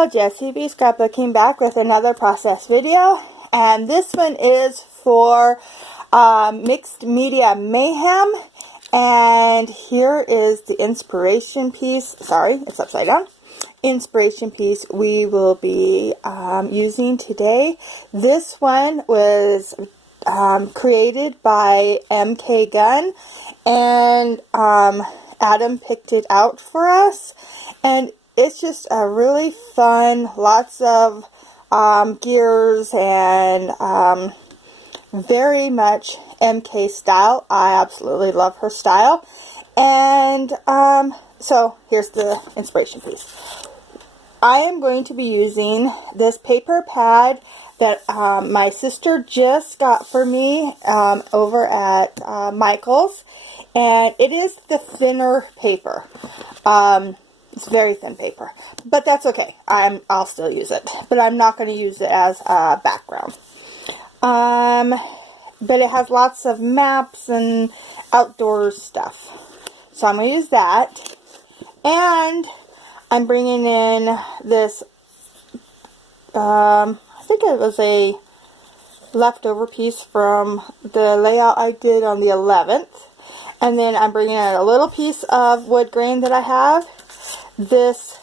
y'all, Jessie B Scrapbooking back with another process video, and this one is for Mixed Media Mayhem, and here is the inspiration piece. Sorry, it's upside down. Inspiration piece we will be using today. This one was created by MK Gunn, and Adam picked it out for us, and it's just a really fun, lots of gears and very much MK style. I absolutely love her style. And so here's the inspiration piece. I am going to be using this paper pad that my sister just got for me over at Michael's, and it is the thinner paper. It's very thin paper, but that's okay. I'll still use it, but I'm not going to use it as a background. But it has lots of maps and outdoor stuff, so I'm going to use that. And I'm bringing in this, I think it was a leftover piece from the layout I did on the 11th. And then I'm bringing in a little piece of wood grain that I have. This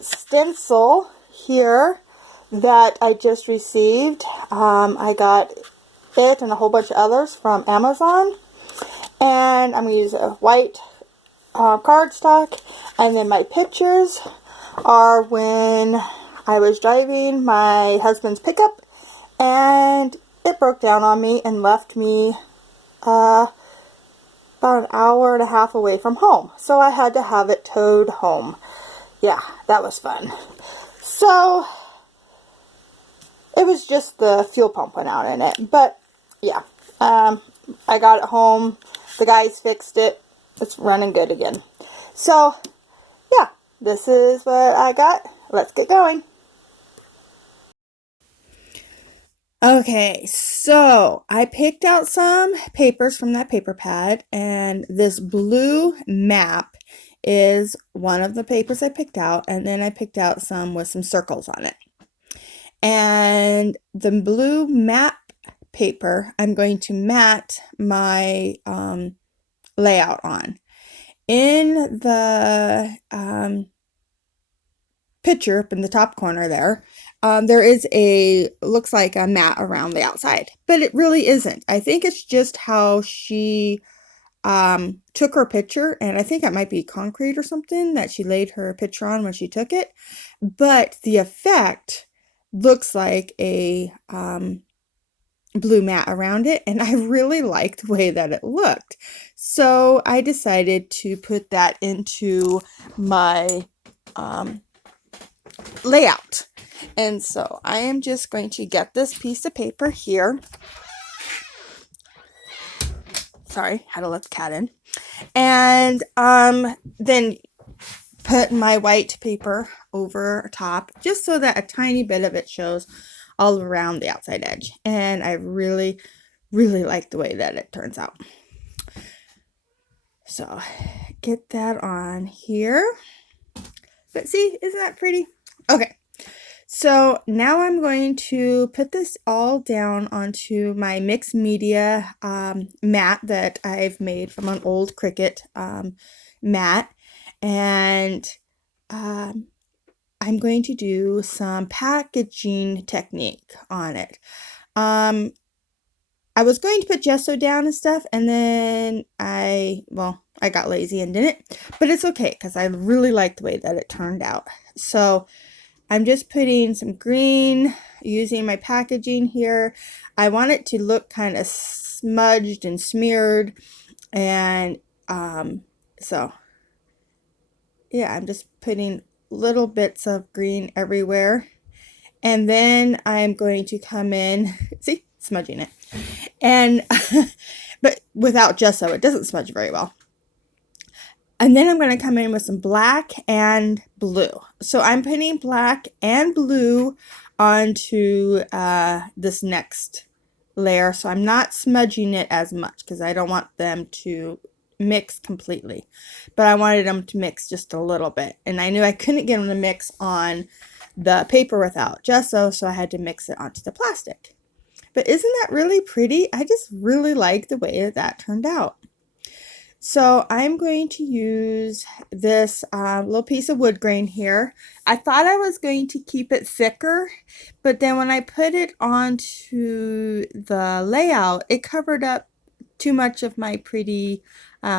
stencil here that I just received. I got it and a whole bunch of others from Amazon. And I'm going to use a white cardstock. And then my pictures are when I was driving my husband's pickup and it broke down on me and left me about an hour and a half away from home. So I had to have it towed home. Yeah, that was fun. So it was just the fuel pump went out in it. But yeah, I got it home. The guys fixed it. It's running good again. So yeah, this is what I got. Let's get going. Okay, so I picked out some papers from that paper pad, and this blue map is one of the papers I picked out, and then I picked out some with some circles on it. And the blue map paper, I'm going to mat my layout on. In the picture up in the top corner there, there is looks like a mat around the outside, but it really isn't. I think it's just how she took her picture, and I think it might be concrete or something that she laid her picture on when she took it, but the effect looks like a blue mat around it, and I really liked the way that it looked. So I decided to put that into my layout. And so I am just going to get this piece of paper here. Sorry, had to let the cat in. And then put my white paper over top, just so that a tiny bit of it shows all around the outside edge. And I really, really like the way that it turns out. So get that on here. But see, isn't that pretty? Okay, so now I'm going to put this all down onto my mixed media mat that I've made from an old Cricut mat, and I'm going to do some packaging technique on it. I was going to put gesso down and stuff, and then I got lazy and didn't, but it's okay because I really like the way that it turned out. So I'm just putting some green, using my packaging here. I want it to look kind of smudged and smeared, and so yeah, I'm just putting little bits of green everywhere. And then I'm going to come in, see, smudging it, and but without gesso it doesn't smudge very well. And then I'm going to come in with some black and blue. So I'm putting black and blue onto this next layer. So I'm not smudging it as much because I don't want them to mix completely. But I wanted them to mix just a little bit. And I knew I couldn't get them to mix on the paper without gesso, so I had to mix it onto the plastic. But isn't that really pretty? I just really like the way that turned out. So I'm going to use this little piece of wood grain here. I thought I was going to keep it thicker, but then when I put it onto the layout, it covered up too much of my pretty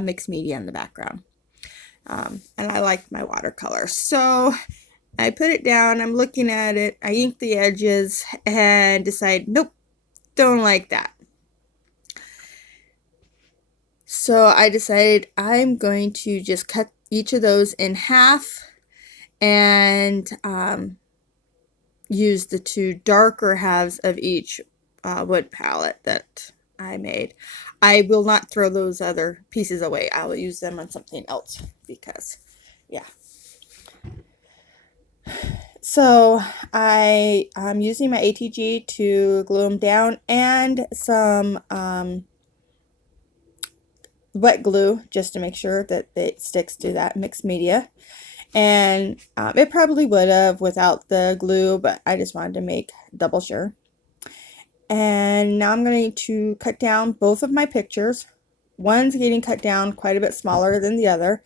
mixed media in the background. And I liked my watercolor. So I put it down, I'm looking at it, I inked the edges and decide, nope, don't like that. So I decided I'm going to just cut each of those in half and use the two darker halves of each wood palette that I made. I will not throw those other pieces away. I will use them on something else because, yeah. So I'm using my ATG to glue them down and some wet glue just to make sure that it sticks to that mixed media. And it probably would have without the glue, but I just wanted to make double sure. And now I'm going to cut down both of my pictures. One's getting cut down quite a bit smaller than the other.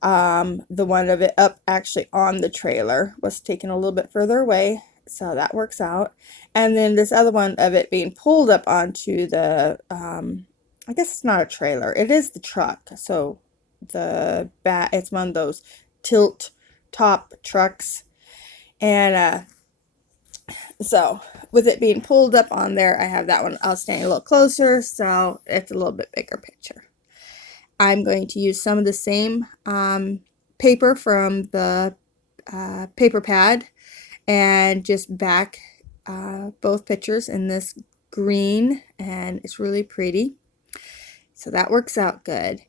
The one of it up actually on the trailer was taken a little bit further away, so that works out. And then this other one of it being pulled up onto the, I guess it's not a trailer, it is the truck. So it's one of those tilt top trucks. And so with it being pulled up on there, I have that one. I'll stand a little closer, so it's a little bit bigger picture. I'm going to use some of the same paper from the paper pad and just back both pictures in this green, and it's really pretty. So that works out good.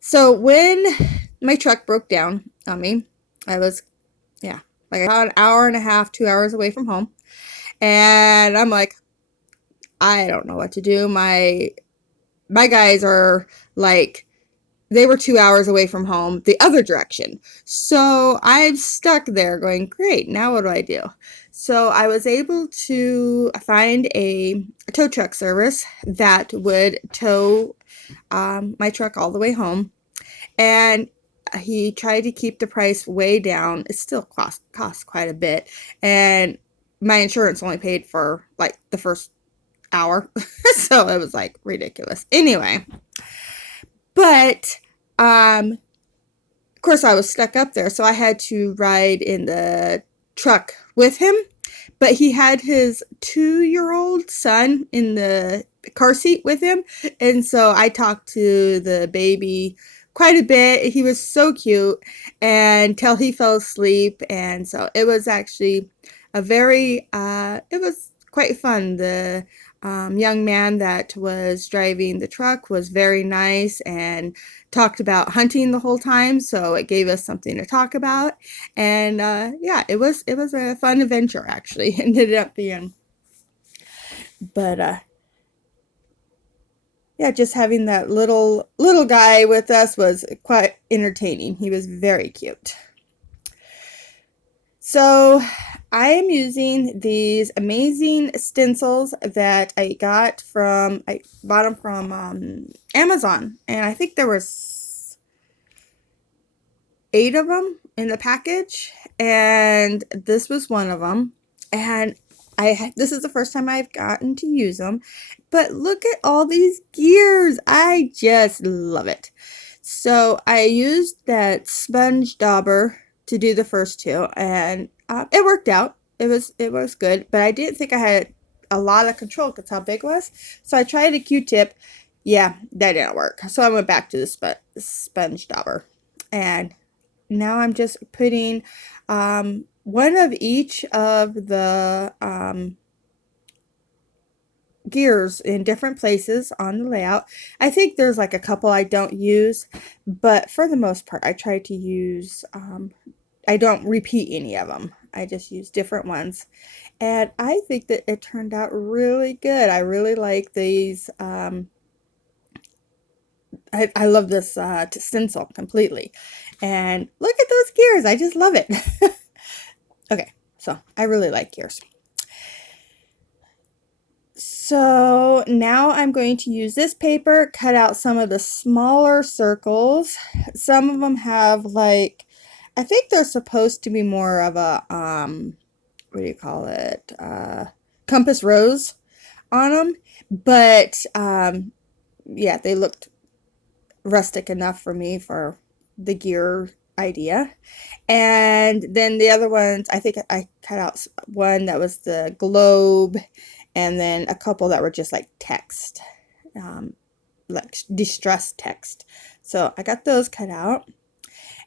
So when my truck broke down on me, I was, like about an hour and a half, 2 hours away from home. And I'm like, I don't know what to do. My guys are like, they were 2 hours away from home the other direction. So I'm stuck there going, great, now what do I do? So I was able to find a tow truck service that would tow my truck all the way home. And he tried to keep the price way down. It still costs quite a bit. And my insurance only paid for like the first hour. So it was like ridiculous. Anyway, but of course I was stuck up there, so I had to ride in the truck with him. But he had his 2-year-old son in the car seat with him, and so I talked to the baby quite a bit. He was so cute until he fell asleep, and so it was actually a very it was quite fun. The young man that was driving the truck was very nice and talked about hunting the whole time, so it gave us something to talk about. And yeah, it was a fun adventure, actually. It ended up being, but yeah, just having that little guy with us was quite entertaining. He was very cute. So I am using these amazing stencils that I bought them from Amazon, and I think there was 8 of them in the package, and this was one of them. And this is the first time I've gotten to use them, but look at all these gears. I just love it. So I used that sponge dauber to do the first two, and it worked out. It was good, but I didn't think I had a lot of control because how big it was. So I tried a Q-tip. Yeah, that didn't work. So I went back to the sponge dauber, and now I'm just putting one of each of the gears in different places on the layout. I think there's like a couple I don't use, but for the most part I try to use I don't repeat any of them. I just use different ones, and I think that it turned out really good. I really like these. I love this stencil completely, and look at those gears. I just love it. Okay, So I really like yours. So now I'm going to use this paper, cut out some of the smaller circles. Some of them have like, I think they're supposed to be more of a, what do you call it? Compass rose on them. But, yeah, they looked rustic enough for me for the gear idea. And then the other ones, I think I cut out one that was the globe, and then a couple that were just like text, like distress text. So I got those cut out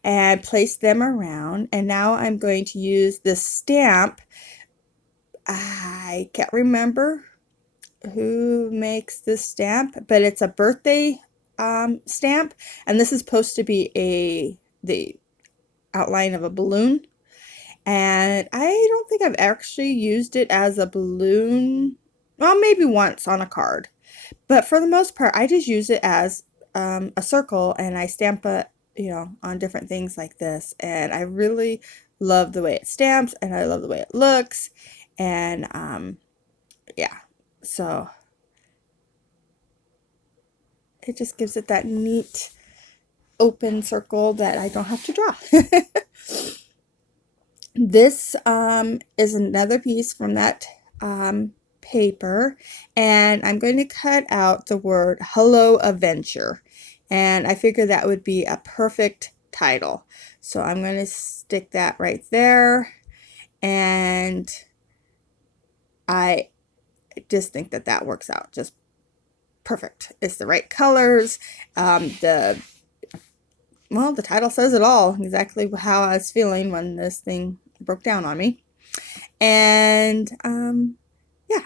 and placed them around. And now I'm going to use this stamp. I can't remember who makes this stamp, but it's a birthday stamp, and this is supposed to be the outline of a balloon. And I don't think I've actually used it as a balloon. Well, maybe once on a card. But for the most part, I just use it as a circle, and I stamp it, on different things like this. And I really love the way it stamps, and I love the way it looks. And yeah, so it just gives it that neat open circle that I don't have to draw. This is another piece from that paper, and I'm going to cut out the word Hello Adventure, and I figured that would be a perfect title. So I'm going to stick that right there, and I just think that that works out just perfect. It's the right colors. Well, the title says it all, exactly how I was feeling when this thing broke down on me. And yeah,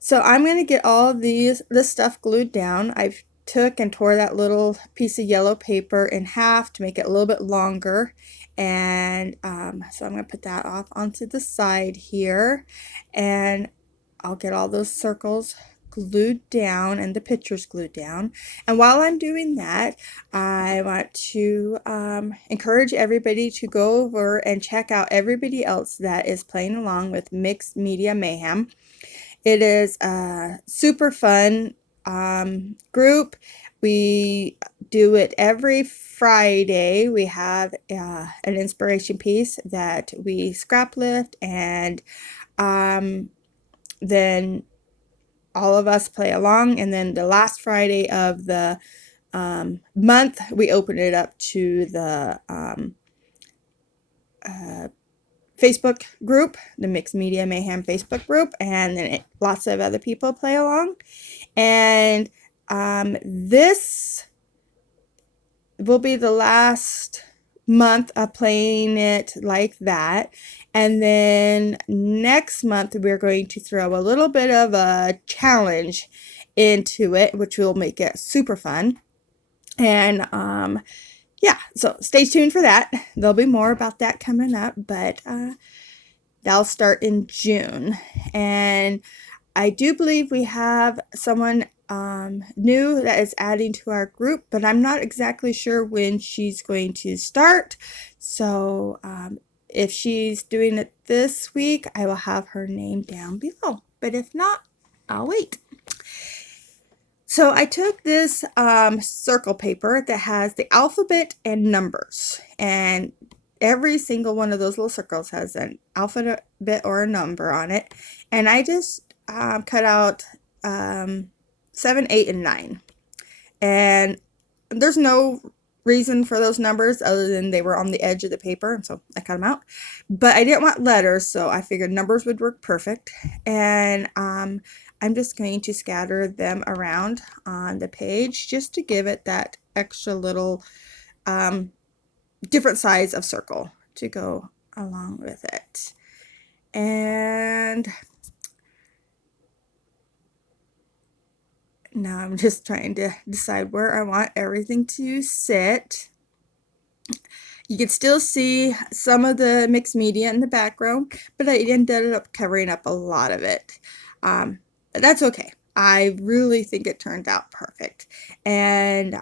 so I'm going to get all this stuff glued down. I've took and tore that little piece of yellow paper in half to make it a little bit longer, and so I'm going to put that off onto the side here, and I'll get all those circles glued down and the pictures glued down. And while I'm doing that, I want to encourage everybody to go over and check out everybody else that is playing along with Mixed Media Mayhem. It is a super fun group. We do it every Friday. We have an inspiration piece that we scrap lift, and then all of us play along, and then the last Friday of the month we open it up to the Facebook group, the Mixed Media Mayhem Facebook group, and then lots of other people play along. And this will be the last month of playing it like that, and then next month we're going to throw a little bit of a challenge into it, which will make it super fun. And yeah, so stay tuned for that. There'll be more about that coming up, but that'll start in June. And I do believe we have someone new that is adding to our group, but I'm not exactly sure when she's going to start. So if she's doing it this week, I will have her name down below. But if not, I'll wait. So I took this circle paper that has the alphabet and numbers, and every single one of those little circles has an alphabet or a number on it, and I just cut out 7, 8, and 9, and there's no reason for those numbers other than they were on the edge of the paper, and so I cut them out. But I didn't want letters, so I figured numbers would work perfect. And I'm just going to scatter them around on the page just to give it that extra little different size of circle to go along with it. And now I'm just trying to decide where I want everything to sit. You can still see some of the mixed media in the background, but I ended up covering up a lot of it. But that's okay. I really think it turned out perfect. And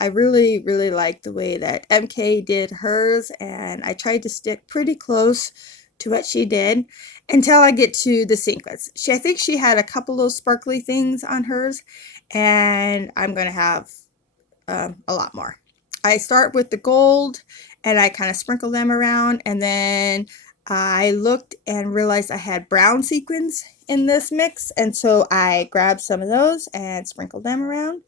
I really, really like the way that MK did hers, and I tried to stick pretty close to what she did until I get to the sequins. I think she had a couple of sparkly things on hers, and I'm going to have a lot more. I start with the gold and I kind of sprinkle them around, and then I looked and realized I had brown sequins in this mix, and so I grabbed some of those and sprinkled them around.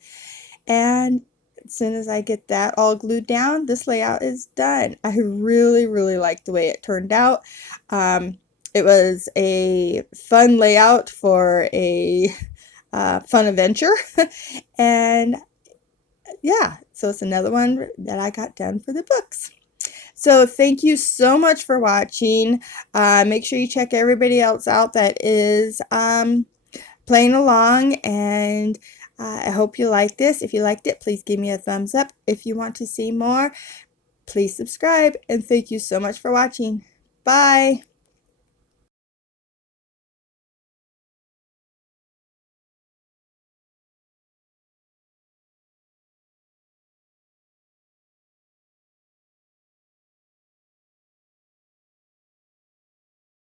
And as soon as I get that all glued down, this layout is done. I really, really like the way it turned out. It was a fun layout for a fun adventure. And yeah, so it's another one that I got done for the books. So thank you so much for watching. Make sure you check everybody else out that is playing along, and I hope you like this. If you liked it, please give me a thumbs up. If you want to see more, please subscribe, and thank you so much for watching. Bye.